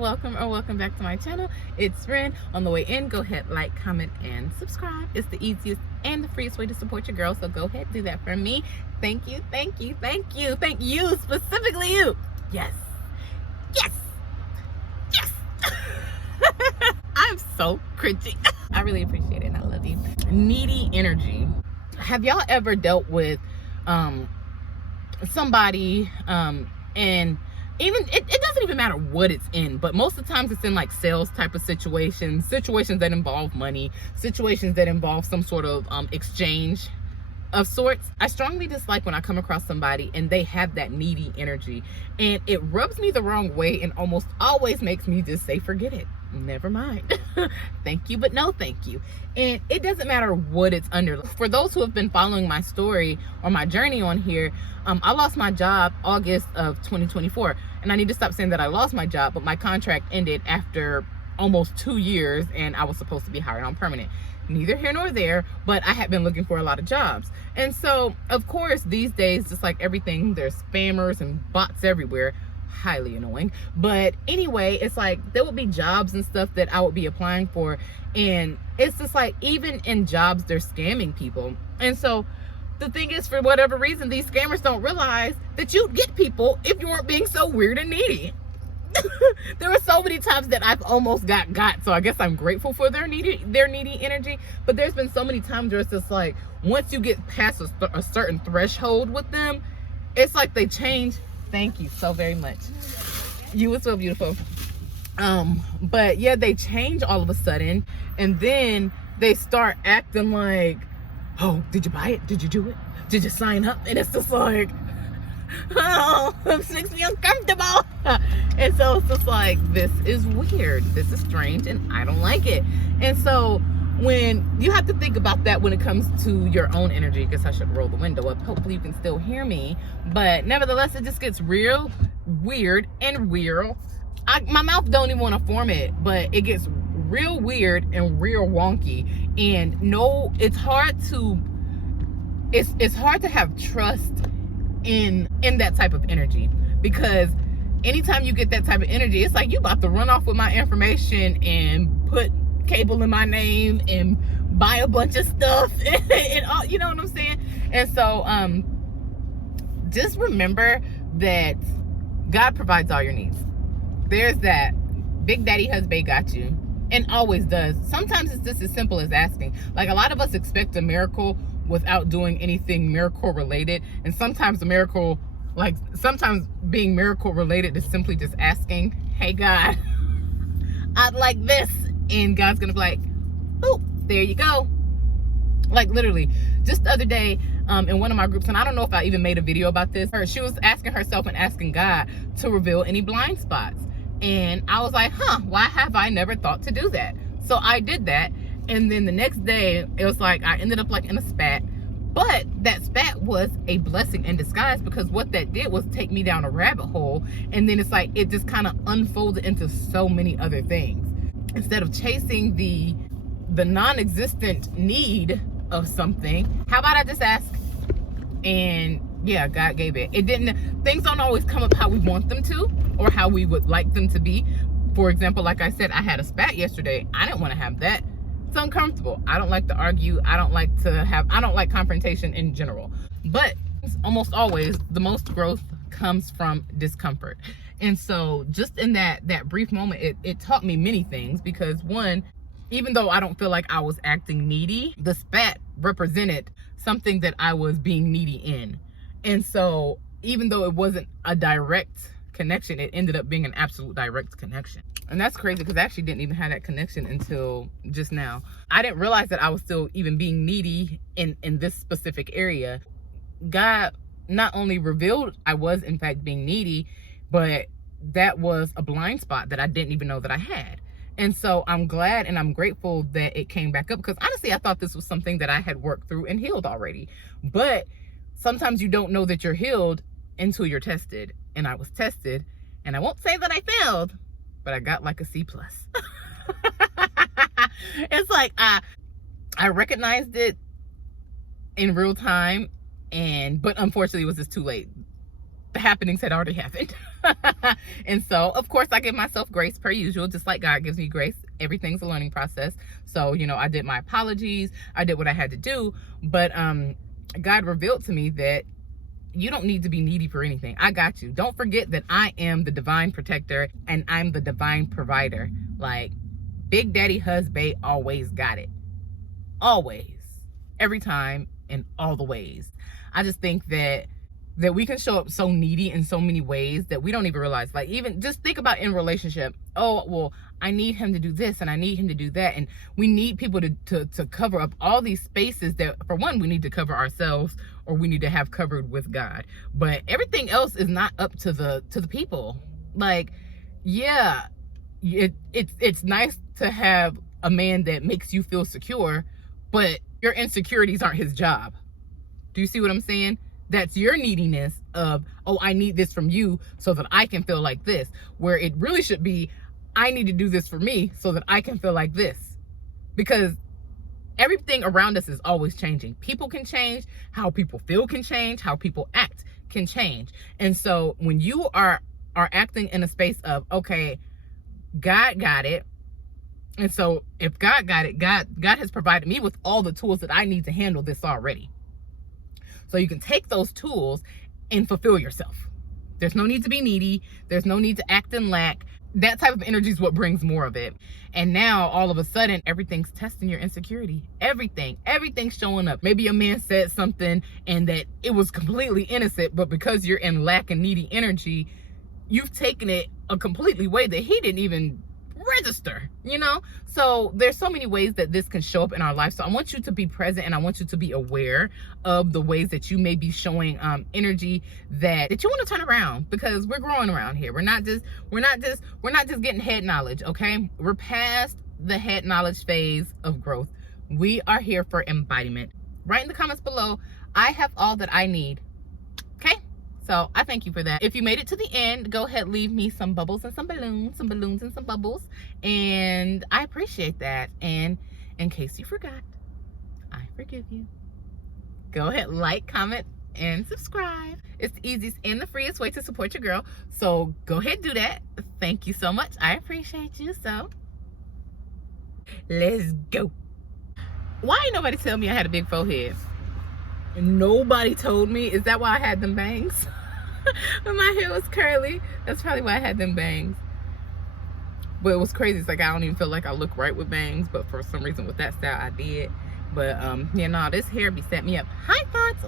welcome back to my channel. It's Ren. On the way in, go ahead, like, comment, and subscribe. It's the easiest and the freest way to support your girl, so go ahead, do that for me. Thank you, specifically you. Yes. I'm so cringy. I really appreciate it and I love you. Needy energy. Have y'all ever dealt with somebody and even it doesn't even matter what it's in, but most of the times it's in like sales type of situations that involve money, situations that involve some sort of exchange of sorts. I strongly dislike when I come across somebody and they have that needy energy, and it rubs me the wrong way and almost always makes me just say forget it, never mind. Thank you but no thank you. And it doesn't matter what it's under. For those who have been following my story or my journey on here, I lost my job August of 2024, and I need to stop saying that I lost my job, but my contract ended after almost 2 years and I was supposed to be hired on permanent. Neither here nor there, but I had been looking for a lot of jobs. And so of course these days, just like everything, there's spammers and bots everywhere. Highly annoying. But anyway, it's like there would be jobs and stuff that I would be applying for, and it's just like even in jobs they're scamming people. And so the thing is, for whatever reason, these scammers don't realize that you'd get people if you weren't being so weird and needy. There were so many times that I've almost got, so I guess I'm grateful for their needy energy. But there's been so many times where it's just like, once you get past a certain threshold with them, it's like they change. Thank you so very much. You were so beautiful. But yeah, they change all of a sudden, and then they start acting like, oh, did you buy it? Did you do it? Did you sign up? And it's just like, oh, this makes me uncomfortable. And so it's just like, this is weird, this is strange, and I don't like it. And so when you have to think about that when it comes to your own energy, I guess I should roll the window up, hopefully you can still hear me, but nevertheless it just gets real weird and real. My mouth don't even want to form it, but it gets real weird and real wonky. And no, it's hard to have trust in that type of energy, because anytime you get that type of energy, it's like you about to run off with my information and put cable in my name and buy a bunch of stuff and all, you know what I'm saying? And so just remember that God provides all your needs. There's that. Big Daddy Husband got you, and always does. Sometimes it's just as simple as asking. Like, a lot of us expect a miracle without doing anything miracle related, and sometimes sometimes being miracle related is simply just asking, hey God, I'd like this, and God's gonna be like, oh, there you go. Like, literally, just the other day, in one of my groups, and I don't know if I even made a video about this, she was asking herself and asking God to reveal any blind spots. And I was like, why have I never thought to do that? So I did that. And then the next day, it was like, I ended up like in a spat. But that spat was a blessing in disguise, because what that did was take me down a rabbit hole. And then it's like, it just kind of unfolded into so many other things. Instead of chasing the non-existent need of something, how about I just ask? And yeah, God gave it. Things don't always come up how we want them to, or how we would like them to be. For example, like I said, I had a spat yesterday. I didn't want to have that. It's uncomfortable. I don't like to argue. I don't like confrontation in general. But almost always, the most growth comes from discomfort. And so just in that brief moment, it taught me many things, because one, even though I don't feel like I was acting needy, the spat represented something that I was being needy in. And so even though it wasn't a direct connection, it ended up being an absolute direct connection. And that's crazy, because I actually didn't even have that connection until just now. I didn't realize that I was still even being needy in this specific area. God not only revealed I was in fact being needy, but that was a blind spot that I didn't even know that I had. And so I'm glad and I'm grateful that it came back up, because honestly, I thought this was something that I had worked through and healed already. But sometimes you don't know that you're healed until you're tested. And I was tested, and I won't say that I failed, but I got like a C+. It's like I recognized it in real time, but unfortunately it was just too late. the happenings had already happened. And so, of course, I give myself grace per usual, just like God gives me grace. Everything's a learning process. So, I did my apologies. I did what I had to do. But God revealed to me that you don't need to be needy for anything. I got you. Don't forget that I am the divine protector and I'm the divine provider. Like, Big Daddy Husband always got it. Always. Every time, in all the ways. I just think that we can show up so needy in so many ways that we don't even realize. Like, even just think about in relationship. Oh, well, I need him to do this and I need him to do that. And we need people to cover up all these spaces that, for one, we need to cover ourselves or we need to have covered with God. But everything else is not up to the people. Like, yeah, it's nice to have a man that makes you feel secure, but your insecurities aren't his job. Do you see what I'm saying? That's your neediness of, oh, I need this from you so that I can feel like this. Where it really should be, I need to do this for me so that I can feel like this. Because everything around us is always changing. People can change, how people feel can change, how people act can change. And so when you are acting in a space of, okay, God got it. And so if God got it, God has provided me with all the tools that I need to handle this already. So you can take those tools and fulfill yourself. There's no need to be needy. There's no need to act and lack. That type of energy is what brings more of it. And now all of a sudden, everything's testing your insecurity. Everything's showing up. Maybe a man said something and that it was completely innocent, but because you're in lack and needy energy, you've taken it a completely way that he didn't even register, So there's so many ways that this can show up in our life. So I want you to be present and I want you to be aware of the ways that you may be showing energy that you want to turn around, because we're growing around here. We're not just getting head knowledge, okay? We're past the head knowledge phase of growth. We are here for embodiment. Write in the comments below, I have all that I need. Okay? So I thank you for that. If you made it to the end, go ahead, leave me some bubbles and some balloons and some bubbles. And I appreciate that. And in case you forgot, I forgive you. Go ahead, like, comment, and subscribe. It's the easiest and the freest way to support your girl. So go ahead, do that. Thank you so much. I appreciate you. So let's go. Why ain't nobody tell me I had a big forehead? Nobody told me. Is that why I had them bangs? When my hair was curly, that's probably why I had them bangs. But it was crazy. It's like I don't even feel like I look right with bangs, but for some reason with that style I did. But this hair be set me up. Hi thoughts.